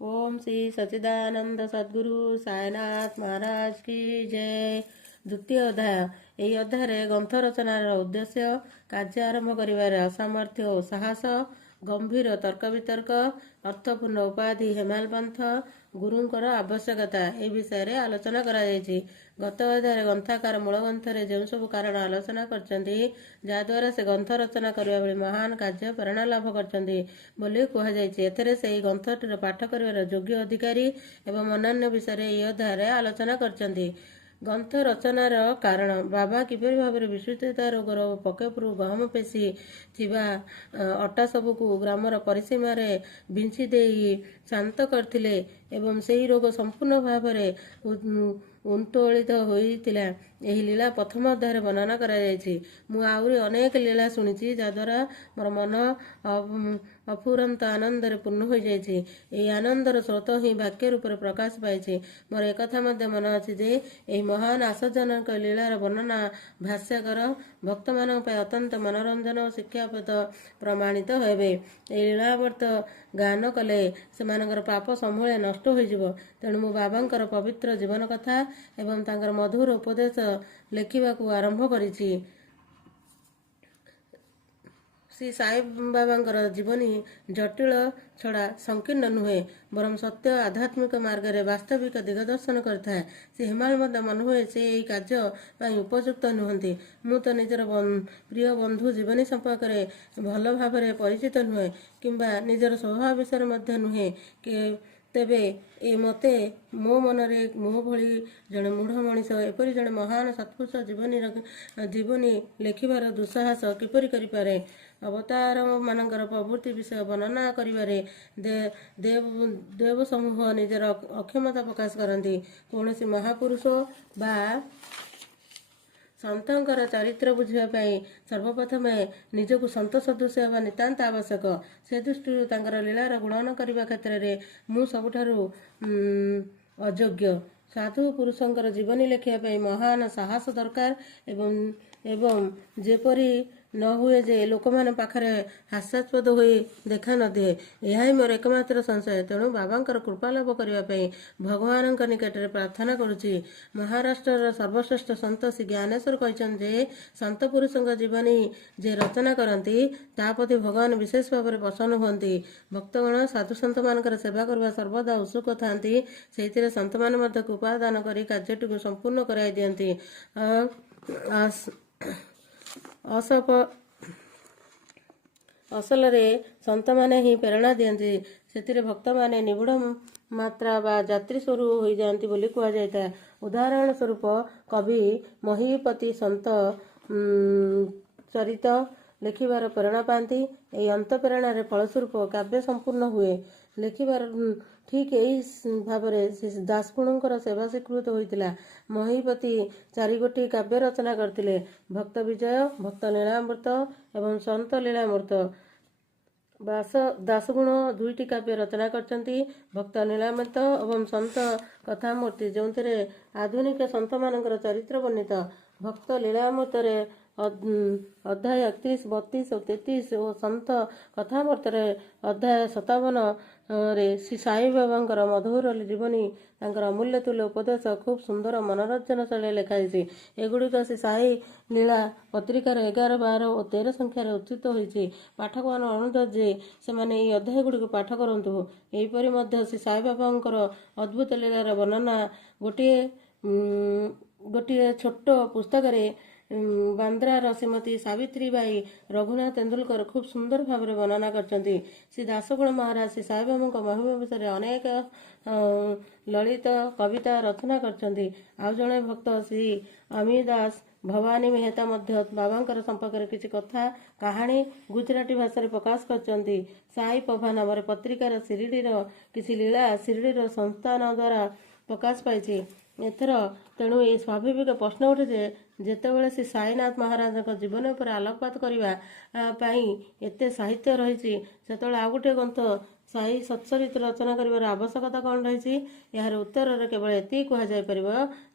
ओम श्री सच्चिदानंद सद्गुरु साईनाथ महाराज की जय। द्वितीय अध्याय। ଏହି ଅଧ୍ୟାୟରେ ଗ୍ରନ୍ଥ ରଚନାର ଉଦ୍ଦେଶ୍ୟ, କାର୍ଯ୍ୟ ଆରମ୍ଭ କରିବାରେ ଅସାମର୍ଥ୍ୟ ଓ ସାହସ, ଗମ୍ଭୀର ତର୍କ ବିତର୍କ, ଅର୍ଥପୂର୍ଣ୍ଣ ଉପାଧି ହେମାଲ ପନ୍ଥ, ଗୁରୁଙ୍କର ଆବଶ୍ୟକତା ଏ ବିଷୟରେ ଆଲୋଚନା କରାଯାଇଛି। ଗତ ଅଧ୍ୟାୟରେ ଗ୍ରନ୍ଥକାର ମୂଳ ଗ୍ରନ୍ଥରେ ଯେଉଁ ସବୁ କାରଣ ଆଲୋଚନା କରିଛନ୍ତି, ଯାହାଦ୍ୱାରା ସେ ଗ୍ରନ୍ଥ ରଚନା କରିବା ଭଳି ମହାନ କାର୍ଯ୍ୟ ପ୍ରେରଣା ଲାଭ କରିଛନ୍ତି ବୋଲି କୁହାଯାଇଛି। ଏଥିରେ ସେହି ଗ୍ରନ୍ଥଟିର ପାଠ କରିବାର ଯୋଗ୍ୟ ଅଧିକାରୀ ଏବଂ ଅନ୍ୟାନ୍ୟ ବିଷୟରେ ଏହି ଅଧ୍ୟାୟରେ ଆଲୋଚନା କରିଛନ୍ତି। ଗ୍ରନ୍ଥ ରଚନାର କାରଣ। ବାବା କିପରି ଭାବରେ ବିଶ୍ୱସ୍ତତା ରୋଗର ପକେପରୁ ଗହମ ପେଶି ଥିବା ଅଟା ସବୁକୁ ଗ୍ରାମର ପରିସୀମାରେ ବିଞ୍ଚି ଦେଇ ଶାନ୍ତ କରିଥିଲେ ଏବଂ ସେହି ରୋଗ ସମ୍ପୂର୍ଣ୍ଣ ଭାବରେ ଉତ୍ତୋଳିତ ହୋଇଥିଲା, ଏହି ଲୀଳା ପ୍ରଥମ ଅଧ୍ୟାୟରେ ବର୍ଣ୍ଣନା କରାଯାଇଛି। ମୁଁ ଆହୁରି ଅନେକ ଲୀଳା ଶୁଣିଛି, ଯାହାଦ୍ୱାରା ମୋର ମନ ଅଫୁରନ୍ତ ଆନନ୍ଦରେ ପୂର୍ଣ୍ଣ ହୋଇଯାଇଛି। ଏହି ଆନନ୍ଦର ସ୍ରୋତ ହିଁ ବାକ୍ୟ ରୂପରେ ପ୍ରକାଶ ପାଇଛି। ମୋର ଏକଥା ମଧ୍ୟ ମନେ ଅଛି ଯେ ଏହି ମହାନ ଆଶ୍ଚର୍ଯ୍ୟଜନକ ଲୀଳାର ବର୍ଣ୍ଣନା ଭାଷ୍ୟକାର ଭକ୍ତମାନଙ୍କ ପାଇଁ ଅତ୍ୟନ୍ତ ମନୋରଞ୍ଜନ ଓ ଶିକ୍ଷାପ୍ରଦ ପ୍ରମାଣିତ ହେବେ। ଏହି ଲୀଳାବର୍ତ୍ତ ଗାନ କଲେ ସେମାନଙ୍କର ପାପ ସମୂଳେ ନଷ୍ଟ ହୋଇଯିବ। ତେଣୁ ମୁଁ ବାବାଙ୍କର ପବିତ୍ର ଜୀବନ କଥା ଏବଂ ତାଙ୍କର ମଧୁର ଉପଦେଶ ଲେଖିବାକୁ ଆରମ୍ଭ କରିଛି। ଶ୍ରୀ ସାଇ ବାବାଙ୍କର ଜୀବନୀ ଜଟିଳ ଛଡ଼ା ସଂକୀର୍ଣ୍ଣ ନୁହେଁ, ବରଂ ସତ୍ୟ ଆଧ୍ୟାତ୍ମିକ ମାର୍ଗରେ ବାସ୍ତବିକ ଦିଗଦର୍ଶନ କରିଥାଏ। ସେ ହେମାଳ ମଧ୍ୟ ମନେହୁଏ ସେ ଏହି କାର୍ଯ୍ୟ ପାଇଁ ଉପଯୁକ୍ତ ନୁହନ୍ତି। ମୁଁ ତ ନିଜର ପ୍ରିୟ ବନ୍ଧୁ ଜୀବନୀ ସମ୍ପର୍କରେ ଭଲ ଭାବରେ ପରିଚିତ ନୁହେଁ କିମ୍ବା ନିଜର ସ୍ୱଭାବ ବିଷୟରେ ମଧ୍ୟ ନୁହେଁ, ତେବେ ମୋତେ ମୋ ମନରେ ମୋ ଭଳି ଜଣେ ମୂଢ଼ ମଣିଷ ଏପରି ଜଣେ ମହାନ ସତ୍ପୁରୁଷ ଜୀବନୀ ଲେଖିବାର ଦୁଃସାହସ କିପରି କରିପାରେ? ଅବତାରମାନଙ୍କର ପ୍ରଭୃତି ବିଷୟ ବର୍ଣ୍ଣନା କରିବାରେ ଦେବ ସମୂହ ନିଜର ଅକ୍ଷମତା ପ୍ରକାଶ କରନ୍ତି। କୌଣସି ମହାପୁରୁଷ ବା ସନ୍ଥଙ୍କର ଚରିତ୍ର ବୁଝିବା ପାଇଁ ସର୍ବପ୍ରଥମେ ନିଜକୁ ସନ୍ଥ ସଦୃଶ ହେବା ନିତାନ୍ତ ଆବଶ୍ୟକ। ସେ ଦୃଷ୍ଟିରୁ ତାଙ୍କର ଲୀଳାର ଗୁଣନ କରିବା କ୍ଷେତ୍ରରେ ମୁଁ ସବୁଠାରୁ ଅଯୋଗ୍ୟ। ସାଧୁ ପୁରୁଷଙ୍କର ଜୀବନୀ ଲେଖିବା ପାଇଁ ମହାନ ସାହସ ଦରକାର ଏବଂ ଯେପରି ନ ହୁଏ ଯେ ଲୋକମାନଙ୍କ ପାଖରେ ହାସ୍ୟାସ୍ପଦ ହୋଇ ଦେଖା ନଦିଏ, ଏହା ହିଁ ମୋର ଏକମାତ୍ର ସଂଶୟ। ତେଣୁ ବାବାଙ୍କର କୃପା ଲାଭ କରିବା ପାଇଁ ଭଗବାନଙ୍କ ନିକଟରେ ପ୍ରାର୍ଥନା କରୁଛି। ମହାରାଷ୍ଟ୍ରର ସର୍ବଶ୍ରେଷ୍ଠ ସନ୍ଥ ଶ୍ରୀ ଜ୍ଞାନେଶ୍ୱର କହିଛନ୍ତି ଯେ ସନ୍ଥ ପୁରୁଷଙ୍କ ଜୀବନୀ ଯେ ରଚନା କରନ୍ତି, ତାହା ପ୍ରତି ଭଗବାନ ବିଶେଷ ଭାବରେ ପ୍ରସନ୍ନ ହୁଅନ୍ତି। ଭକ୍ତଗଣ ସାଧୁସନ୍ଥମାନଙ୍କର ସେବା କରିବା ସର୍ବଦା ଉତ୍ସୁକ ଥାନ୍ତି। ସେଇଥିରେ ସନ୍ଥମାନେ ମଧ୍ୟ କୃପା ଦାନ କରି କାର୍ଯ୍ୟଟିକୁ ସମ୍ପୂର୍ଣ୍ଣ କରାଇ ଦିଅନ୍ତି। ଅସଲରେ ସନ୍ଥମାନେ ହିଁ ପ୍ରେରଣା ଦିଅନ୍ତି। ସେଥିରେ ଭକ୍ତମାନେ ନିବିଡ଼ ମାତ୍ରା ବା ଯାତ୍ରୀ ସ୍ୱରୂପ ହୋଇଯାଆନ୍ତି ବୋଲି କୁହାଯାଇଥାଏ। ଉଦାହରଣ ସ୍ୱରୂପ କବି ମହୀପତି ସନ୍ଥ ଚରିତ ଲେଖିବାର ପ୍ରେରଣା ପାଆନ୍ତି। ଏହି ଅନ୍ତଃପ୍ରେରଣାର ଫଳସ୍ୱରୂପ କାବ୍ୟ ସମ୍ପୂର୍ଣ୍ଣ ହୁଏ। ଲେଖିବାର ଠିକ୍ ଏହି ଭାବରେ ଦାସଗୁଣଙ୍କର ସେବା ସ୍ୱୀକୃତ ହୋଇଥିଲା। ମହୀପତି 4ଗୋଟି କାବ୍ୟ ରଚନା କରିଥିଲେ: ଭକ୍ତ ବିଜୟ, ଭକ୍ତ ଲୀଳାମୃତ ଏବଂ ସନ୍ଥ ଲୀଳାମୃତ। ଦାସଗୁଣ 2ଟି କାବ୍ୟ ରଚନା କରିଛନ୍ତି: ଭକ୍ତ ଲୀଳାମୃତ ଏବଂ ସନ୍ଥ କଥାମୂର୍ତ୍ତି, ଯେଉଁଥିରେ ଆଧୁନିକ ସନ୍ଥମାନଙ୍କର ଚରିତ୍ର ବର୍ଣ୍ଣିତ। ଭକ୍ତ ଲୀଳାମୃତରେ ଅଧ୍ୟାୟ 31, 32 ଓ 33 ଓ ସନ୍ଥ କଥାମୃତରେ ଅଧ୍ୟାୟ 57ରେ ଶ୍ରୀ ସାଇ ବାବାଙ୍କର ମଧୁର ଜୀବନୀ, ତାଙ୍କର ଅମୂଲ୍ୟ ତୁଲ୍ୟ ଉପଦେଶ ଖୁବ୍ ସୁନ୍ଦର ମନୋରଞ୍ଜନ ଶୈଳୀରେ ଲେଖାଯାଇଛି। ଏଗୁଡ଼ିକ ଶ୍ରୀ ସାଇ ଲୀଳା ପତ୍ରିକାର 11, 12 ଓ 13 ସଂଖ୍ୟାରେ ଉଦ୍ଧୃତ ହୋଇଛି। ପାଠକମାନଙ୍କୁ ଅନୁରୋଧ ଯେ ସେମାନେ ଏହି ଅଧ୍ୟାୟଗୁଡ଼ିକୁ ପାଠ କରନ୍ତୁ। ଏହିପରି ମଧ୍ୟ ଶ୍ରୀ ସାଇ ବାବାଙ୍କର ଅଦ୍ଭୁତ ଲୀଳାର ବର୍ଣ୍ଣନା ଗୋଟିଏ ଛୋଟ ପୁସ୍ତକରେ ବାନ୍ଦ୍ରାର ଶ୍ରୀମତୀ ସାବିତ୍ରୀବାଈ ରଘୁନାଥ ତେନ୍ଦୁଲକର ଖୁବ୍ ସୁନ୍ଦର ଭାବରେ ବର୍ଣ୍ଣନା କରିଛନ୍ତି। ଶ୍ରୀ ଦାସଗୁଣ ମହାରାଜ ଶ୍ରୀ ସାଇବାବାଙ୍କ ମହିମା ବିଷୟରେ ଅନେକ ଲଳିତ କବିତା ରଚନା କରିଛନ୍ତି। ଆଉ ଜଣେ ଭକ୍ତ ଶ୍ରୀ ଅମିଦାସ ଭବାନୀ ମେହେତା ମଧ୍ୟ ବାବାଙ୍କର ସମ୍ପର୍କରେ କିଛି କଥା କାହାଣୀ ଗୁଜରାଟୀ ଭାଷାରେ ପ୍ରକାଶ କରିଛନ୍ତି। ସାଇ ପ୍ରଭା ନାମରେ ପତ୍ରିକାର ଶିରିଡ଼ିର କିଛି ଲୀଳା ଶିରିଡ଼ିର ସଂସ୍ଥାନ ଦ୍ୱାରା ପ୍ରକାଶ ପାଇଛି। ତେଣୁ ଏହି ସ୍ୱାଭାବିକ ପ୍ରଶ୍ନ ଉଠେ ଯେ ଯେତେବେଳେ ଶ୍ରୀ ସାଇନାଥ ମହାରାଜଙ୍କ ଜୀବନ ଉପରେ ଆଲୋକପାତ କରିବା ପାଇଁ ଏତେ ସାହିତ୍ୟ ରହିଛି, ସେତେବେଳେ ଆଉ ଗୋଟିଏ ଗ୍ରନ୍ଥ ସାଇ ସଚ୍ଚରିତ୍ର ରଚନା କରିବାର ଆବଶ୍ୟକତା କ'ଣ ରହିଛି? ଏହାର ଉତ୍ତରରେ କେବଳ ଏତିକି କୁହାଯାଇପାରିବ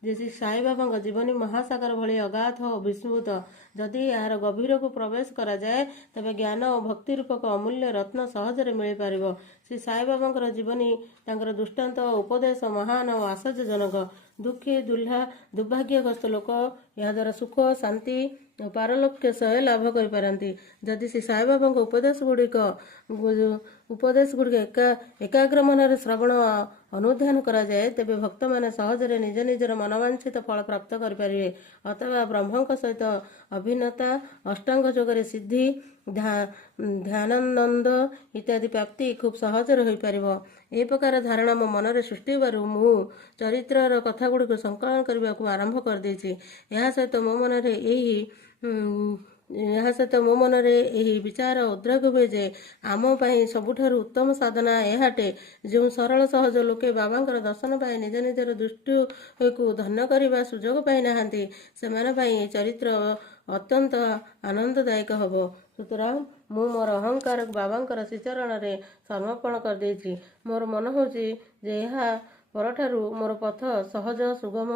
ଯେ ଶ୍ରୀ ସାଇ ବାବାଙ୍କ ଜୀବନୀ ମହାସାଗର ଭଳି ଅଗାଧ ଓ ବିସ୍ତୃତ। ଯଦି ଏହାର ଗଭୀରକୁ ପ୍ରବେଶ କରାଯାଏ ତେବେ ଜ୍ଞାନ ଓ ଭକ୍ତି ରୂପକ ଅମୂଲ୍ୟ ରତ୍ନ ସହଜରେ ମିଳିପାରିବ। ଶ୍ରୀ ସାଇବାବାଙ୍କର ଜୀବନୀ, ତାଙ୍କର ଦୃଷ୍ଟାନ୍ତ ଓ ଉପଦେଶ ମହାନ ଓ ଆଶ୍ଚର୍ଯ୍ୟଜନକ। ଦୁଃଖୀ ଦୁର୍ଭାଗ୍ୟଗ୍ରସ୍ତ ଲୋକ ଏହାଦ୍ୱାରା ସୁଖ, ଶାନ୍ତି ଓ ପାରଲୌକିକ ସହ ଲାଭ କରିପାରନ୍ତି। ଯଦି ଶ୍ରୀ ସାଇବାବାଙ୍କ ଉପଦେଶଗୁଡ଼ିକ ଏକାଗ୍ର ମନରେ ଶ୍ରବଣ ଅନୁଧ୍ୟାନ କରାଯାଏ ତେବେ ଭକ୍ତମାନେ ସହଜରେ ନିଜ ନିଜର ମନବାଞ୍ଛିତ ଫଳ ପ୍ରାପ୍ତ କରିପାରିବେ। ଅଥବା ବ୍ରହ୍ମଙ୍କ ସହିତ ଅଭିନ୍ନତା, ଅଷ୍ଟାଙ୍ଗ ଯୋଗରେ ସିଦ୍ଧି, ଧ୍ୟାନାନନ୍ଦ ଇତ୍ୟାଦି ପ୍ରାପ୍ତି ଖୁବ୍ ସହଜରେ ହୋଇପାରିବ। ଏହି ପ୍ରକାର ଧାରଣା ମୋ ମନରେ ସୃଷ୍ଟି ହେବାରୁ ମୁଁ ଚରିତ୍ରର କଥାଗୁଡ଼ିକୁ ସଂକଳନ କରିବାକୁ ଆରମ୍ଭ କରିଦେଇଛି। ଏହା ସହିତ ମୋ ମନରେ ଏହି ବିଚାର ଉଦ୍ରେକ ହୁଏ ଯେ ଆମ ପାଇଁ ସବୁଠାରୁ ଉତ୍ତମ ସାଧନା ଏହାଟେ। ଯେଉଁ ସରଳ ସହଜ ଲୋକେ ବାବାଙ୍କର ଦର୍ଶନ ପାଇଁ ନିଜ ନିଜର ଦୃଷ୍ଟିକୁ ଧନ୍ୟ କରିବା ସୁଯୋଗ ପାଇନାହାନ୍ତି, ସେମାନଙ୍କ ପାଇଁ ଏହି ଚରିତ୍ର ଅତ୍ୟନ୍ତ ଆନନ୍ଦଦାୟକ ହେବ। ସୁତରାଂ ମୁଁ ମୋର ଅହଙ୍କାରକୁ ବାବାଙ୍କର ଶ୍ରୀଚରଣରେ ସମର୍ପଣ କରିଦେଇଛି। ମୋର ମନେ ହେଉଛି ଯେ ଏହା ପରଠାରୁ ମୋର ପଥ ସହଜ ସୁଗମ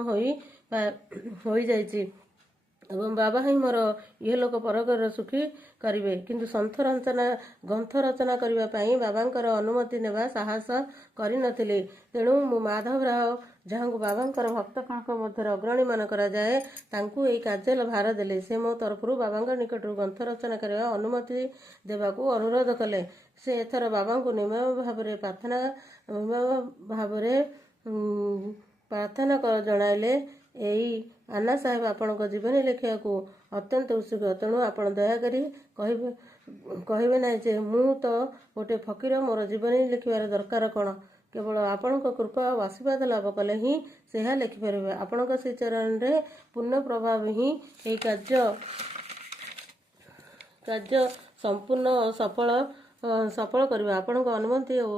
ହୋଇଯାଇଛି ଏବଂ ବାବା ହିଁ ମୋର ଇହଲୋକ ପରଲୋକର ସୁଖୀ କରିବେ। କିନ୍ତୁ ଗ୍ରନ୍ଥ ରଚନା କରିବା ପାଇଁ ବାବାଙ୍କର ଅନୁମତି ନେବା ସାହସ କରିନଥିଲି। ତେଣୁ ମୁଁ ମାଧବ ରାଓ, ଯାହାଙ୍କୁ ବାବାଙ୍କର ଭକ୍ତଙ୍କ ମଧ୍ୟରେ ଅଗ୍ରଣୀ ମନେ କରାଯାଏ, ତାଙ୍କୁ ଏହି କାର୍ଯ୍ୟର ଭାର ଦେଲି। ସେ ମୋ ତରଫରୁ ବାବାଙ୍କ ନିକଟରୁ ଗ୍ରନ୍ଥ ରଚନା କରିବା ଅନୁମତି ଦେବାକୁ ଅନୁରୋଧ କଲେ। ସେ ଏଥର ବାବାଙ୍କୁ ନିର୍ମମ ଭାବରେ ପ୍ରାର୍ଥନା ଜଣାଇଲେ, ଏଇ ଆନ୍ନା ସାହେବ ଆପଣଙ୍କ ଜୀବନୀ ଲେଖିବାକୁ ଅତ୍ୟନ୍ତ ଉତ୍ସୁକ। ତେଣୁ ଆପଣ ଦୟାକରି କହିବେ ନାହିଁ ଯେ ମୁଁ ତ ଗୋଟିଏ ଫକୀର, ମୋର ଜୀବନୀ ଲେଖିବାର ଦରକାର କ'ଣ? କେବଳ ଆପଣଙ୍କ କୃପା ଓ ଆଶୀର୍ବାଦ ଲାଭ କଲେ ହିଁ ସେ ଏହା ଲେଖିପାରିବେ। ଆପଣଙ୍କ ଶ୍ରୀଚରଣରେ ପୂର୍ଣ୍ଣ ପ୍ରଭାବ ହିଁ ଏହି କାର୍ଯ୍ୟ ସମ୍ପୂର୍ଣ୍ଣ ଓ ସଫଳ କରିବା। ଆପଣଙ୍କ ଅନୁମତି ଓ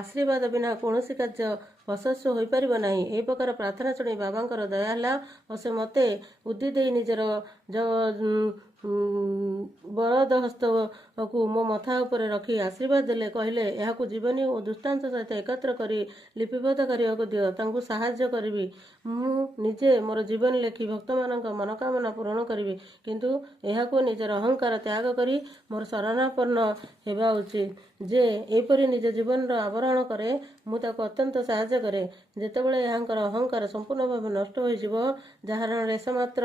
ଆଶୀର୍ବାଦ ବିନା କୌଣସି କାର୍ଯ୍ୟ ଯଶସ୍ୱୀ ହୋଇପାରିବ ନାହିଁ। ଏହି ପ୍ରକାର ପ୍ରାର୍ଥନା ଶୁଣି ବାବାଙ୍କର ଦୟା ହେଲା ଓ ସେ ମୋତେ ଉଦ୍ଦି ଦେଇ ନିଜର ବରଦ ହସ୍ତକୁ ମୋ ମଥା ଉପରେ ରଖି ଆଶୀର୍ବାଦ ଦେଲେ। କହିଲେ, ଏହାକୁ ଜୀବନୀ ଓ ଦୃଷ୍ଟାନ୍ତ ସହିତ ଏକତ୍ର କରି ଲିପିବଦ୍ଧ କରିବାକୁ ଦିଅ। ତାଙ୍କୁ ସାହାଯ୍ୟ କରିବି। ମୁଁ ନିଜେ ମୋର ଜୀବନୀ ଲେଖି ଭକ୍ତମାନଙ୍କ ମନୋକାମନା ପୂରଣ କରିବି। କିନ୍ତୁ ଏହାକୁ ନିଜର ଅହଙ୍କାର ତ୍ୟାଗ କରି ମୋର ଶରଣାପନ୍ନ ହେବା ଉଚିତ। ଯେ ଏହିପରି ନିଜ ଜୀବନର ଆବରଣ କରେ, ମୁଁ ତାକୁ ଅତ୍ୟନ୍ତ ସାହାଯ୍ୟ କରେ। ଯେତେବେଳେ ଏହାଙ୍କର ଅହଙ୍କାର ସମ୍ପୂର୍ଣ୍ଣ ଭାବେ ନଷ୍ଟ ହୋଇଯିବ, ଯାହାର ଲେଶମାତ୍ର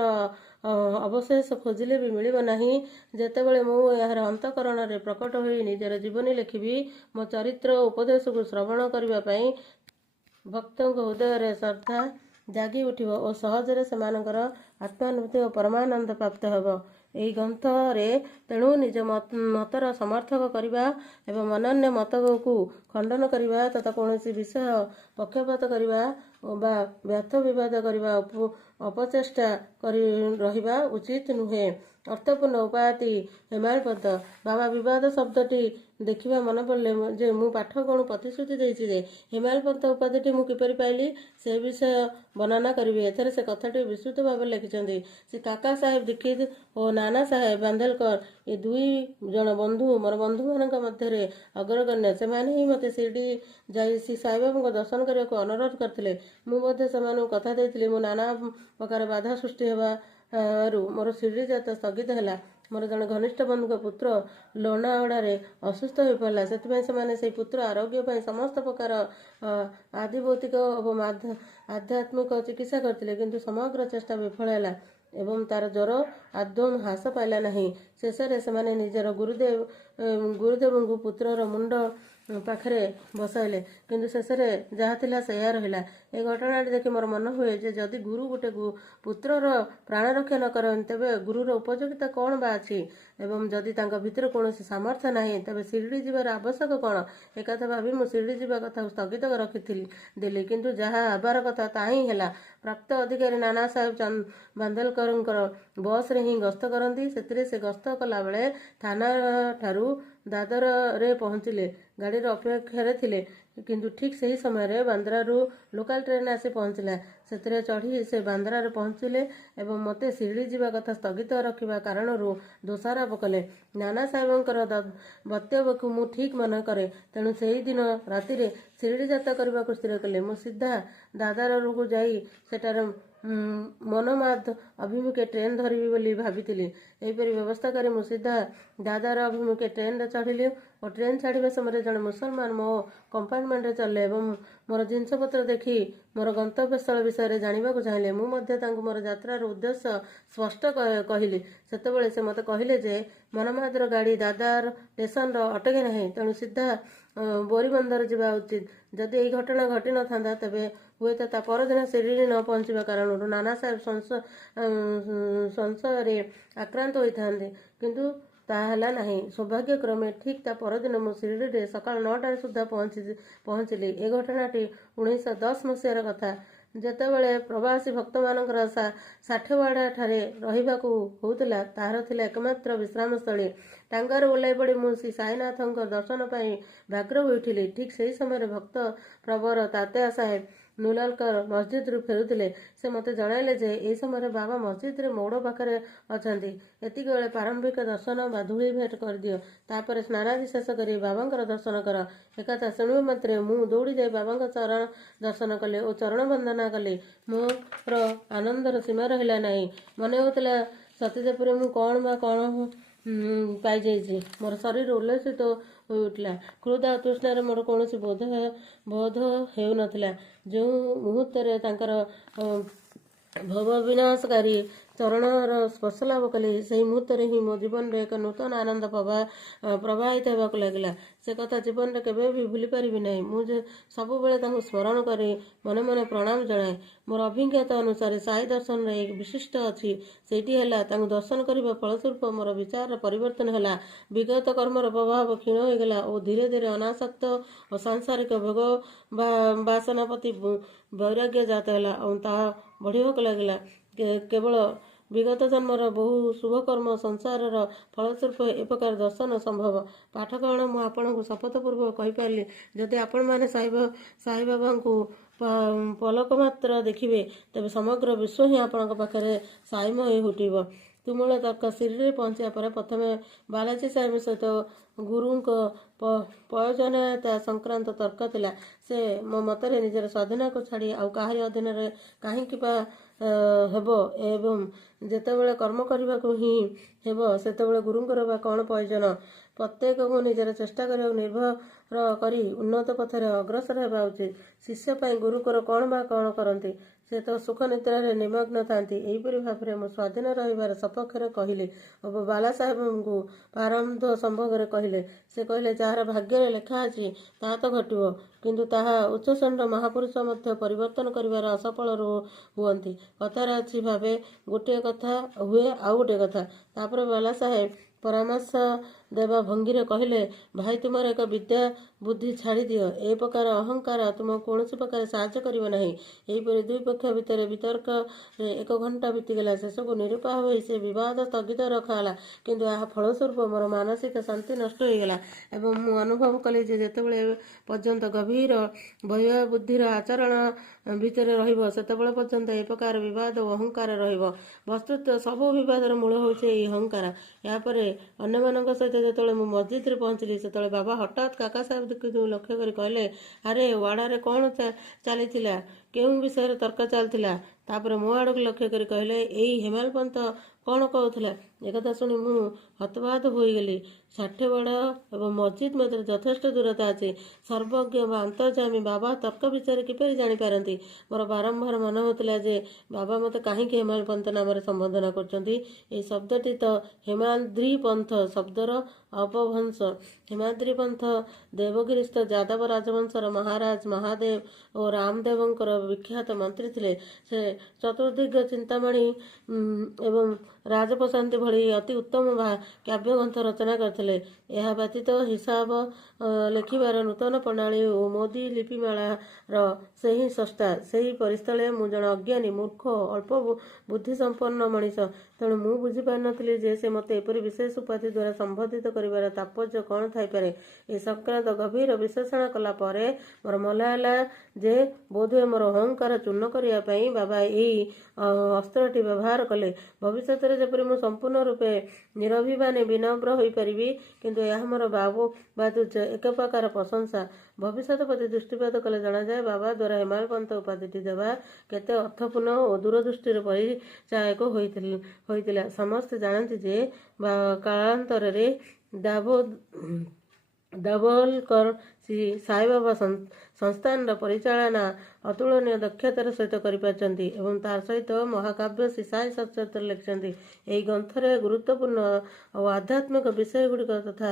ଅବଶେଷ ଖୋଜିଲେ ବି ମିଳିବ ନାହିଁ, ଯେତେବେଳେ ମୁଁ ଏହାର ଅନ୍ତଃକରଣରେ ପ୍ରକଟ ହୋଇ ନିଜର ଜୀବନୀ ଲେଖିବି, ମୋ ଚରିତ୍ର ଓ ଉପଦେଶକୁ ଶ୍ରବଣ କରିବା ପାଇଁ ଭକ୍ତଙ୍କ ହୃଦୟରେ ଶ୍ରଦ୍ଧା ଜାଗି ଉଠିବ ଓ ସହଜରେ ସେମାନଙ୍କର ଆତ୍ମାନୁଭୂତି ଓ ପରମାନନ୍ଦ ପ୍ରାପ୍ତ ହେବ। ଏହି ଗ୍ରନ୍ଥରେ ତେଣୁ ନିଜ ମତର ସମର୍ଥନ କରିବା ଏବଂ ଅନ୍ୟାନ୍ୟ ମତକୁ ଖଣ୍ଡନ କରିବା ତଥା କୌଣସି ବିଷୟ ପକ୍ଷପାତ କରିବା ବା ବ୍ୟର୍ଥ ବିବାଦ କରିବା ଅପଚେଷ୍ଟା କରି ରହିବା ଉଚିତ ନୁହେଁ। ଅର୍ଥପୂର୍ଣ୍ଣ ଉପାୟଟି ହେମାଳପନ୍ତ। ବାବା ବିବାଦ ଶବ୍ଦଟି ଦେଖିବା ମନେ ପଡ଼ିଲେ ଯେ ମୁଁ ପାଠକଙ୍କୁ ପ୍ରତିଶ୍ରୁତି ଦେଇଛି ଯେ ହେମାଳପନ୍ତ ଉପାଧିଟି ମୁଁ କିପରି ପାଇଲି ସେ ବିଷୟ ବର୍ଣ୍ଣନା କରିବି। ଏଥିରେ ସେ କଥାଟି ବିସ୍ତୃତ ଭାବରେ ଲେଖିଛନ୍ତି। ଶ୍ରୀ କାକା ସାହେବ ଦୀକ୍ଷିତ ଓ ନାନା ସାହେବ ବାନ୍ଦେଲକର ଏ ଦୁଇ ଜଣ ବନ୍ଧୁ ମୋର ବନ୍ଧୁମାନଙ୍କ ମଧ୍ୟରେ ଅଗ୍ରଗଣ୍ୟ। ସେମାନେ ହିଁ ମୋତେ ଶିରଡି ଯାଇ ଶ୍ରୀ ସାଇବାବାଙ୍କ ଦର୍ଶନ କରିବାକୁ ଅନୁରୋଧ କରିଥିଲେ। ମୁଁ ମଧ୍ୟ ସେମାନଙ୍କୁ କଥା ଦେଇଥିଲି। ମୁଁ ନାନା ପ୍ରକାର ବାଧା ସୃଷ୍ଟି ହେବାରୁ ମୋର ଶିରଡି ଯାତ୍ରା ସ୍ଥଗିତ ହେଲା। ମୋର ଜଣେ ଘନିଷ୍ଠ ବନ୍ଧୁଙ୍କ ପୁତ୍ର ଲୋନାୱାଡ଼ାରେ ଅସୁସ୍ଥ ହୋଇପଡ଼ିଲା। ସେଥିପାଇଁ ସେମାନେ ସେହି ପୁତ୍ର ଆରୋଗ୍ୟ ପାଇଁ ସମସ୍ତ ପ୍ରକାର ଆଦିଭୌତିକ ଏବଂ ଆଧ୍ୟାତ୍ମିକ ଚିକିତ୍ସା କରିଥିଲେ, କିନ୍ତୁ ସମଗ୍ର ଚେଷ୍ଟା ବିଫଳ ହେଲା ଏବଂ ତାର ଜ୍ୱର ଆଦୌ ହ୍ରାସ ପାଇଲା ନାହିଁ। ଶେଷରେ ସେମାନେ ନିଜର ଗୁରୁଦେବଙ୍କୁ ପୁତ୍ରର ମୁଣ୍ଡ ପାଖରେ ବସାଇଲେ, କିନ୍ତୁ ଶେଷରେ ଯାହା ଥିଲା ସେଇଆ ରହିଲା। ଏ ଘଟଣାଟି ଦେଖି ମୋର ମନେ ହୁଏ ଯେ ଯଦି ଗୁରୁ ଗୋଟିଏ ପୁତ୍ରର ପ୍ରାଣରକ୍ଷା ନ କରନ୍ତି, ତେବେ ଗୁରୁର ଉପଯୋଗିତା କ'ଣ ବା ଅଛି? ଏବଂ ଯଦି ତାଙ୍କ ଭିତରେ କୌଣସି ସାମର୍ଥ୍ୟ ନାହିଁ, ତେବେ ଶିରଡି ଯିବାର ଆବଶ୍ୟକ କ'ଣ? ଏକଥା ଭାବି ମୁଁ ଶିରଡି ଯିବା କଥାକୁ ସ୍ଥଗିତ ରଖିଦେଲି, କିନ୍ତୁ ଯାହା ହେବାର କଥା ତାହା ହିଁ ହେଲା। ପ୍ରାପ୍ତ ଅଧିକାରୀ ନାନା ସାହେବ ବାନ୍ଦେଲକରଙ୍କର ବସରେ ହିଁ ଗସ୍ତ କରନ୍ତି। ସେଥିରେ ସେ ଗସ୍ତ କଲାବେଳେ ଥାନାଠାରୁ ଦାଦରରେ ପହଞ୍ଚିଲେ। ଗାଡ଼ିର ଅପେକ୍ଷାରେ ଥିଲେ, କିନ୍ତୁ ଠିକ୍ ସେହି ସମୟରେ ବାନ୍ଦ୍ରାରୁ ଲୋକାଲ ଟ୍ରେନ୍ ଆସି ପହଞ୍ଚିଲା। ସେଥିରେ ଚଢ଼ି ସେ ବାନ୍ଦ୍ରାରେ ପହଞ୍ଚିଲେ ଏବଂ ମୋତେ ଶିରଡି ଯିବା କଥା ସ୍ଥଗିତ ରଖିବା କାରଣରୁ ଦୋଷାରୋପ କଲେ। ନାନା ସାହେବଙ୍କର ବକ୍ତବ୍ୟକୁ ମୁଁ ଠିକ୍ ମନେ କରେ। ତେଣୁ ସେହିଦିନ ରାତିରେ ଶିରଡି ଯାତ୍ରା କରିବାକୁ ସ୍ଥିର କଲେ। ମୁଁ ସିଧା ଦାଦରକୁ ଯାଇ ସେଠାରେ ମନମାଦ ଅଭିମୁଖେ ଟ୍ରେନ୍ ଧରିବି ବୋଲି ଭାବିଥିଲି। ଏହିପରି ବ୍ୟବସ୍ଥା କରି ମୁଁ ସିଧା ଦାଦର ଅଭିମୁଖେ ଟ୍ରେନ୍ରେ ଚଢ଼ିଲି ଓ ଟ୍ରେନ୍ ଛାଡ଼ିବା ସମୟରେ ଜଣେ ମୁସଲମାନ ମୋ କମ୍ପାର୍ଟମେଣ୍ଟରେ ଚାଲିଲେ ଏବଂ ମୋର ଜିନିଷପତ୍ର ଦେଖି ମୋର ଗନ୍ତବ୍ୟସ୍ଥଳ ବିଷୟରେ ଜାଣିବାକୁ ଚାହିଁଲେ। ମୁଁ ମଧ୍ୟ ତାଙ୍କୁ ମୋର ଯାତ୍ରାର ଉଦ୍ଦେଶ୍ୟ ସ୍ପଷ୍ଟ କହିଲି। ସେତେବେଳେ ସେ ମୋତେ କହିଲେ ଯେ ମନମାଦର ଗାଡ଼ି ଦାଦର ଷ୍ଟେସନର ଅଟକେ ନାହିଁ, ତେଣୁ ସିଧା ବୋରିବନ୍ଦର ଯିବା ଉଚିତ। ଯଦି ଏହି ଘଟଣା ଘଟିନଥାନ୍ତା ତେବେ ହୁଏତ ତା ପରଦିନ ଶିରିଡ଼ି ନ ପହଞ୍ଚିବା କାରଣରୁ ନାନା ସାହେବ ସଂଶୟରେ ଆକ୍ରାନ୍ତ ହୋଇଥାନ୍ତେ, କିନ୍ତୁ ତାହା ହେଲା ନାହିଁ। ସୌଭାଗ୍ୟକ୍ରମେ ଠିକ୍ ତା ପରଦିନ ମୁଁ ଶିରିଡ଼ିରେ ସକାଳ 9ଟାରେ ସୁଦ୍ଧା ପହଞ୍ଚିଲି। ଏ ଘଟଣାଟି 1910 ମସିହାର କଥା, ଯେତେବେଳେ ପ୍ରବାସୀ ଭକ୍ତମାନଙ୍କର ସାଠେୱାଡ଼ାଠାରେ ରହିବାକୁ ହେଉଥିଲା। ତାହାର ଥିଲା ଏକମାତ୍ର ବିଶ୍ରାମସ୍ଥଳୀ। ଟାଙ୍ଗାରୁ ଓହ୍ଲାଇ ପଡ଼ି ମୁଁ ଶ୍ରୀ ସାଇନାଥଙ୍କ ଦର୍ଶନ ପାଇଁ ବ୍ୟଗ୍ର ହୋଇଉଠିଲି। ଠିକ୍ ସେହି ସମୟରେ ଭକ୍ତ ପ୍ରବର ତାତ୍ୟା ସାହେବ ନୁଲକର ମସଜିଦରୁ ଫେରୁଥିଲେ। ସେ ମୋତେ ଜଣାଇଲେ ଯେ ଏହି ସମୟରେ ବାବା ମସଜିଦରେ ମୌଡ଼ ପାଖରେ ଅଛନ୍ତି। ଏତିକିବେଳେ ପ୍ରାରମ୍ଭିକ ଦର୍ଶନ ବା ଧୂଳି ଭେଟ କରିଦିଅ, ତାପରେ ସ୍ନାନାଦି ଶେଷ କରି ବାବାଙ୍କର ଦର୍ଶନ କର। ଏକଥା ଶୁଣିବା ମାତ୍ରେ ମୁଁ ଦୌଡ଼ି ଯାଇ ବାବାଙ୍କ ଚରଣ ଦର୍ଶନ କଲି ଓ ଚରଣ ବନ୍ଦନା କଲି। ମୋର ଆନନ୍ଦର ସୀମା ରହିଲା ନାହିଁ। ମନେ ହେଉଥିଲା ସତେଯେପରି ମୁଁ କ'ଣ ପାଇଯାଇଛି। ମୋର ଶରୀର ଉଲ୍ଲସିତ ହୋଇଉଠିଲା। କ୍ଷୁଧା ଓ ତୃଷ୍ଣାରେ ମୋର କୌଣସି ବୋଧ ହେଉନଥିଲା। ଯେଉଁ ମୁହୂର୍ତ୍ତରେ ତାଙ୍କର ଭବବିନାଶକାରୀ ଚରଣର ସ୍ପର୍ଶ ଲାଭ କଲି, ସେହି ମୁହୂର୍ତ୍ତରେ ହିଁ ମୋ ଜୀବନରେ ଏକ ନୂତନ ଆନନ୍ଦ ପ୍ରବାହିତ ହେବାକୁ ଲାଗିଲା। ସେ କଥା ଜୀବନରେ କେବେ ବି ଭୁଲିପାରିବି ନାହିଁ। ମୁଁ ଯେ ସବୁବେଳେ ତାଙ୍କୁ ସ୍ମରଣ କରି ମନେ ମନେ ପ୍ରଣାମ ଜଣାଏ। ମୋର ଅଭିଜ୍ଞତା ଅନୁସାରେ ସାଇ ଦର୍ଶନର ଏକ ବିଶିଷ୍ଟ ଅଛି। ସେଇଟି ହେଲା, ତାଙ୍କୁ ଦର୍ଶନ କରିବା ଫଳସ୍ୱରୂପ ମୋର ବିଚାରର ପରିବର୍ତ୍ତନ ହେଲା। ବିଗତ କର୍ମର ପ୍ରଭାବ କ୍ଷୀଣ ହୋଇଗଲା ଓ ଧୀରେ ଧୀରେ ଅନାସକ୍ତ ଓ ସାଂସାରିକ ଭୋଗ ବାସନା ପ୍ରତି ବୈରାଗ୍ୟ ଜାତ ହେଲା ଏବଂ ତାହା ବଢ଼ିବାକୁ ଲାଗିଲା। କେବଳ ବିଗତ ଜନ୍ମର ବହୁ ଶୁଭକର୍ମ ସଂସାରର ଫଳସ୍ୱରୂପ ଏ ପ୍ରକାର ଦର୍ଶନ ସମ୍ଭବ। ପାଠକଗଣ, ମୁଁ ଆପଣଙ୍କୁ ଶପଥପୂର୍ବକ କହିପାରିଲି, ଯଦି ଆପଣମାନେ ସାଇବାବାଙ୍କୁ ପଲକ ମାତ୍ର ଦେଖିବେ, ତେବେ ସମଗ୍ର ବିଶ୍ୱ ହିଁ ଆପଣଙ୍କ ପାଖରେ ସାଇମୟ ହୋଇ ଉଠିବ। ତୁମୁଳ ତର୍କ। ଶିରିଡ଼ିରେ ପହଞ୍ଚିବା ପରେ ପ୍ରଥମେ ବାଲାଜୀ ସାହେବଙ୍କ ସହିତ ଗୁରୁଙ୍କ ପ୍ରୟୋଜନୀୟତା ସଂକ୍ରାନ୍ତ ତର୍କ ଥିଲା। ସେ ମୋ ମତରେ ନିଜର ସ୍ୱାଧୀନତାକୁ ଛାଡ଼ି ଆଉ କାହାରି ଅଧୀନରେ କାହିଁକି ବା ହେବ ଏବଂ ଯେତେବେଳେ କର୍ମ କରିବାକୁ ହିଁ ହେବ, ସେତେବେଳେ ଗୁରୁଙ୍କର ବା କ'ଣ ପ୍ରୟୋଜନ? ପ୍ରତ୍ୟେକଙ୍କୁ ନିଜର ଚେଷ୍ଟା କରିବାକୁ ନିର୍ଭର କରି ଉନ୍ନତ ପଥରେ ଅଗ୍ରସର ହେବା ଉଚିତ। ଶିଷ୍ୟ ପାଇଁ ଗୁରୁଙ୍କର କ'ଣ କରନ୍ତି? ସେ ତ ସୁଖ ନିଦ୍ରାରେ ନିମଗ୍ନ ଥାନ୍ତି। ଏହିପରି ଭାବରେ ମୁଁ ସ୍ୱାଧୀନ ରହିବାର ସପକ୍ଷରେ କହିଲି ଓ ବାଲା ସାହେବଙ୍କୁ ପ୍ରାରବ୍ଧ ସମ୍ପର୍କରେ କହିଲେ। ସେ କହିଲେ, ଯାହାର ଭାଗ୍ୟରେ ଲେଖା ଅଛି ତାହା ତ ଘଟିବ, କିନ୍ତୁ ତାହା ଉଚ୍ଚଷଣ୍ଢ ମହାପୁରୁଷ ମଧ୍ୟ ପରିବର୍ତ୍ତନ କରିବାର ଅସଫଳ ହୁଅନ୍ତି। କଥାରେ ଅଛି, ଭାବେ ଗୋଟିଏ କଥା, ହୁଏ ଆଉ ଗୋଟିଏ କଥା। ତାପରେ ବାଲା ସାହେବ ପରାମର୍ଶ ଦେବା ଭଙ୍ଗୀରେ କହିଲେ, ଭାଇ, ତୁମର ଏକ ବିଦ୍ୟା ବୁଦ୍ଧି ଛାଡ଼ିଦିଅ। ଏ ପ୍ରକାର ଅହଙ୍କାର ତୁମକୁ କୌଣସି ପ୍ରକାର ସାହାଯ୍ୟ କରିବ ନାହିଁ। ଏହିପରି ଦୁଇ ପକ୍ଷ ଭିତରେ ବିତର୍କରେ 1 ଘଣ୍ଟା ବିତିଗଲା। ଶେଷକୁ ନିରୁପାୟ ହୋଇ ସେ ବିବାଦ ସ୍ଥଗିତ ରଖାଗଲା। କିନ୍ତୁ ଏହା ଫଳସ୍ୱରୂପ ମୋର ମାନସିକ ଶାନ୍ତି ନଷ୍ଟ ହୋଇଗଲା ଏବଂ ମୁଁ ଅନୁଭବ କଲି ଯେ ଯେତେବେଳେ ପର୍ଯ୍ୟନ୍ତ ଗଭୀର ବୈଭବବୁଦ୍ଧିର ଆଚରଣ ଭିତରେ ରହିବ, ସେତେବେଳେ ପର୍ଯ୍ୟନ୍ତ ଏ ପ୍ରକାର ବିବାଦ ଓ ଅହଙ୍କାର ରହିବ। ବସ୍ତୁତଃ ସବୁ ବିବାଦର ମୂଳ ହେଉଛି ଏହି ଅହଙ୍କାର। ଏହାପରେ ଅନ୍ୟମାନଙ୍କ ସହିତ ଯେତେବେଳେ ମୁଁ ମସଜିଦରେ ପହଞ୍ଚିଲି, ସେତେବେଳେ ବାବା ହଠାତ୍ କାକା ସାହେବଙ୍କୁ ଲକ୍ଷ୍ୟ କରି କହିଲେ, ଆରେ, ୱାଡ଼ାରେ କ'ଣ ଚାଲିଥିଲା? କେଉଁ ବିଷୟରେ ତର୍କ ଚାଲିଥିଲା? ତାପରେ ମୋ ଆଡ଼କୁ ଲକ୍ଷ୍ୟ କରି କହିଲେ, ଏଇ ହେମାଲପନ୍ତ କ'ଣ କହୁଥିଲା? ଏକଥା ଶୁଣି ମୁଁ ହତବାକ୍ ହୋଇଗଲି। ସାଠେୱାଡ଼ା ଏବଂ ମସଜିଦ ମଧ୍ୟରେ ଯଥେଷ୍ଟ ଦୂରତା ଅଛି। ସର୍ବଜ୍ଞ ବା ଅନ୍ତର୍ଯ୍ୟାମୀ ବାବା ତର୍କ ବିଷୟରେ କିପରି ଜାଣିପାରନ୍ତି? ମୋର ବାରମ୍ବାର ମନେ ହେଉଥିଲା ଯେ ବାବା ମୋତେ କାହିଁକି ହେମାଲପନ୍ତ ନାମରେ ସମ୍ବୋଧନ କରୁଛନ୍ତି। ଏହି ଶବ୍ଦଟି ତ ହେମାଦ୍ରିପନ୍ଥ ଶବ୍ଦର ଅପଭ୍ରଂଶ। ହେମାଦ୍ରିପନ୍ଥ ଦେବଗିରିସ୍ଥ ଯାଦବ ରାଜବଂଶର ମହାରାଜ ମହାଦେବ ଓ ରାମଦେବଙ୍କର ବିଖ୍ୟାତ ମନ୍ତ୍ରୀ ଥିଲେ। ସେ ଚତୁର୍ଦିଗ ଚିନ୍ତାମଣି ଏବଂ ରାଜପ୍ରଶାନ୍ତି ଭଳି ଅତି ଉତ୍ତମ କାବ୍ୟଗ୍ରନ୍ଥ ରଚନା କରିଥିଲେ। ଏହା ବ୍ୟତୀତ ହିସାବ ଲେଖିବାର ନୂତନ ପ୍ରଣାଳୀ ଓ ମୋଦି ଲିପିମାଳାର ସେ ହିଁ ସ୍ରଷ୍ଟା। ସେହି ପରିସ୍ଥଳରେ ମୁଁ ଜଣେ ଅଜ୍ଞାନୀ, ମୂର୍ଖ, ଅଳ୍ପ ବୁଦ୍ଧିସମ୍ପନ୍ନ ମଣିଷ। ତେଣୁ ମୁଁ ବୁଝିପାରିନଥିଲି ଯେ ସେ ମୋତେ ଏପରି ବିଶେଷ ଉପାଧି ଦ୍ୱାରା ସମ୍ବୋଧିତ କରିବାର ତାତ୍ପର୍ଯ୍ୟ କ'ଣ ଥାଇପାରେ। ଏ ସଂକ୍ରାନ୍ତ ଗଭୀର ବିଶ୍ଳେଷଣ କଲା ପରେ ମୋର ମନେ ହେଲା ଯେ ବୋଧହୁଏ ମୋର ଅହଙ୍କାର ଚୂର୍ଣ୍ଣ କରିବା ପାଇଁ ବାବା ଏହି ଅସ୍ତ୍ରଟି ବ୍ୟବହାର କଲେ। ଭବିଷ୍ୟତରେ ସତରେ ଯେପରି ମୁଁ ସମ୍ପୂର୍ଣ୍ଣ ରୂପେ ନିରଭିମାନୀ ବିନମ୍ର ହୋଇପାରିବି। କିନ୍ତୁ ଏହା ମୋର ବାଦୁର୍ଯ୍ୟ, ଏକ ପ୍ରକାର ପ୍ରଶଂସା। ଭବିଷ୍ୟତ ପ୍ରତି ଦୃଷ୍ଟିପାତ କଲେ ଜଣାଯାଏ ବାବା ଦ୍ୱାରା ହିମାଳୟ ପନ୍ଥ ଉପାଧିଟି ଦେବା କେତେ ଅର୍ଥପୂର୍ଣ୍ଣ ଓ ଦୂରଦୃଷ୍ଟିର ପରିଚାୟକ ହୋଇଥିଲା। ସମସ୍ତେ ଜାଣନ୍ତି ଯେ କାଳାନ୍ତରରେ ଦାଭୋଲକର ଶ୍ରୀ ସାଇବାବା ସଂସ୍ଥାନର ପରିଚାଳନା ଅତୁଳନୀୟ ଦକ୍ଷତାର ସହିତ କରିପାରିଛନ୍ତି ଏବଂ ତା ସହିତ ମହାକାବ୍ୟ ଶ୍ରୀ ସାଇ ସଚ୍ଚରିତ୍ର ଲେଖିଛନ୍ତି। ଏହି ଗ୍ରନ୍ଥରେ ଗୁରୁତ୍ୱପୂର୍ଣ୍ଣ ଓ ଆଧ୍ୟାତ୍ମିକ ବିଷୟଗୁଡ଼ିକ ତଥା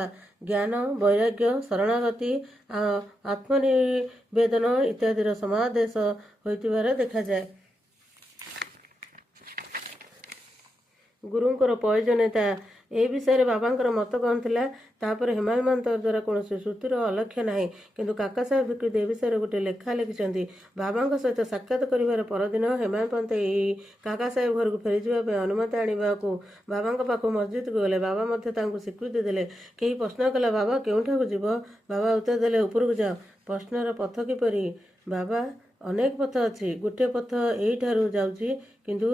ଜ୍ଞାନ, ବୈରାଗ୍ୟ, ଶରଣାଗତି, ଆତ୍ମନିବେଦନ ଇତ୍ୟାଦିର ସମାଦେଶ ହୋଇଥିବାର ଦେଖାଯାଏ। ଗୁରୁଙ୍କର ପ୍ରୟୋଜନୀୟତା ଏ ବିଷୟରେ ବାବାଙ୍କର ମତ କ'ଣ ଥିଲା? ତାପରେ ହିମାଳୟ ମନ୍ତ୍ର ଦ୍ୱାରା କୌଣସି ଶ୍ରୁତିର ଅଲକ୍ଷ୍ୟ ନାହିଁ। କିନ୍ତୁ କାକା ସାହେବ ଦୀକ୍ଷିତ ଏ ବିଷୟରେ ଗୋଟିଏ ଲେଖା ଲେଖିଛନ୍ତି। ବାବାଙ୍କ ସହିତ ସାକ୍ଷାତ କରିବାର ପରଦିନ ହିମାଳୟ ପନ୍ଥ ଏଇ କାକା ସାହେବ ଘରକୁ ଫେରିଯିବା ପାଇଁ ଅନୁମତି ଆଣିବାକୁ ବାବାଙ୍କ ପାଖକୁ ମସଜିଦକୁ ଗଲେ। ବାବା ମଧ୍ୟ ତାଙ୍କୁ ସ୍ୱୀକୃତି ଦେଲେ। କେହି ପ୍ରଶ୍ନ କଲା, ବାବା କେଉଁଠାକୁ ଯିବ? ବାବା ଉତ୍ତର ଦେଲେ, ଉପରକୁ ଯାଅ। ପ୍ରଶ୍ନର ପଥ କିପରି? ବାବା, ଅନେକ ପଥ ଅଛି। ଗୋଟିଏ ପଥ ଏଇଠାରୁ ଯାଉଛି, କିନ୍ତୁ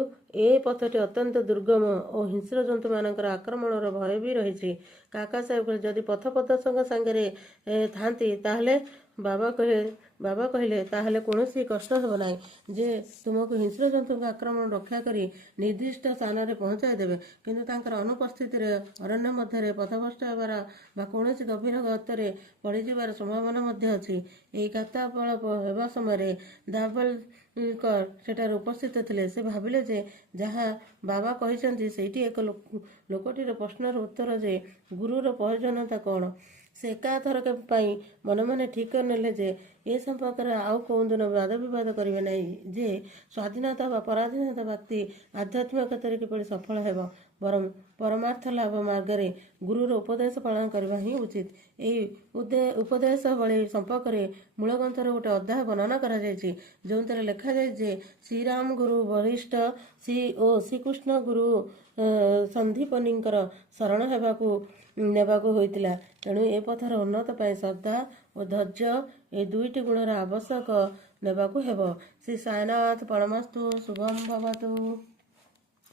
ଏ ପଥଟି ଅତ୍ୟନ୍ତ ଦୁର୍ଗମ ଓ ହିଂସ୍ର ଜନ୍ତୁମାନଙ୍କର ଆକ୍ରମଣର ଭୟ ବି ରହିଛି। କାକା ସାହେବ କହିଲେ, ଯଦି ପଥ ପ୍ରଦର୍ଶକ ସାଙ୍ଗରେ ଥାନ୍ତି ତାହେଲେ? ବାବା କହିଲେ, ତାହେଲେ କୌଣସି କଷ୍ଟ ହେବ ନାହିଁ। ଯେ ତୁମକୁ ହିଂସ୍ର ଜନ୍ତୁଙ୍କ ଆକ୍ରମଣ ରକ୍ଷା କରି ନିର୍ଦ୍ଦିଷ୍ଟ ସ୍ଥାନରେ ପହଞ୍ଚାଇ ଦେବେ। କିନ୍ତୁ ତାଙ୍କର ଅନୁପସ୍ଥିତିରେ ଅରଣ୍ୟ ମଧ୍ୟରେ ପଥଭ୍ରଷ୍ଟ ହେବାର ବା କୌଣସି ଗଭୀର ଗର୍ତ୍ତରେ ପଡ଼ିଯିବାର ସମ୍ଭାବନା ମଧ୍ୟ ଅଛି। ଏହି ବାର୍ତ୍ତାଳାପ ହେବା ସମୟରେ ଦାଭୋଲକର ସେଠାରେ ଉପସ୍ଥିତ ଥିଲେ। ସେ ଭାବିଲେ ଯେ ଯାହା ବାବା କହିଛନ୍ତି ସେଇଟି ଏକ ଲୋକଟିର ପ୍ରଶ୍ନର ଉତ୍ତର ଯେ ଗୁରୁର ପ୍ରୟୋଜନୀୟତା କ'ଣ। ସେ ଏକାଥରକ ପାଇଁ ମନେ ମନେ ଠିକ୍ କରିନେଲେ ଯେ ଏ ସମ୍ପର୍କରେ ଆଉ କେଉଁଦିନ ବାଦବିବାଦ କରିବେ ନାହିଁ। ଯେ ସ୍ୱାଧୀନତା ବା ପରାଧୀନତା ବ୍ୟକ୍ତି ଆଧ୍ୟାତ୍ମିକ କ୍ଷେତ୍ରରେ କିପରି ସଫଳ ହେବ, ବରଂ ପରମାର୍ଥ ଲାଭ ମାର୍ଗରେ ଗୁରୁର ଉପଦେଶ ପାଳନ କରିବା ହିଁ ଉଚିତ। ଏହି ଉପଦେଶାବଳୀ ସମ୍ପର୍କରେ ମୂଳ ଗ୍ରନ୍ଥରେ ଗୋଟିଏ ଅଧ୍ୟାୟ ବର୍ଣ୍ଣନା କରାଯାଇଛି, ଯେଉଁଥିରେ ଲେଖାଯାଇଛି ଯେ ଶ୍ରୀରାମ ଗୁରୁ ବଶିଷ୍ଠ ଓ ଶ୍ରୀକୃଷ୍ଣ ଗୁରୁ ସନ୍ଦୀପନୀଙ୍କର ଶରଣ ନେବାକୁ ହୋଇଥିଲା। ତେଣୁ ଏ ପଥର ଉନ୍ନତ ପାଇଁ ଶ୍ରଦ୍ଧା ଓ ଧୈର୍ଯ୍ୟ ଏ ଦୁଇଟି ଗୁଣର ଆବଶ୍ୟକ ନେବାକୁ ହେବ। ଶ୍ରୀ ସାଇନାଥ ପରମସ୍ତୁ। ଶୁଭମ୍ ଭବତୁ।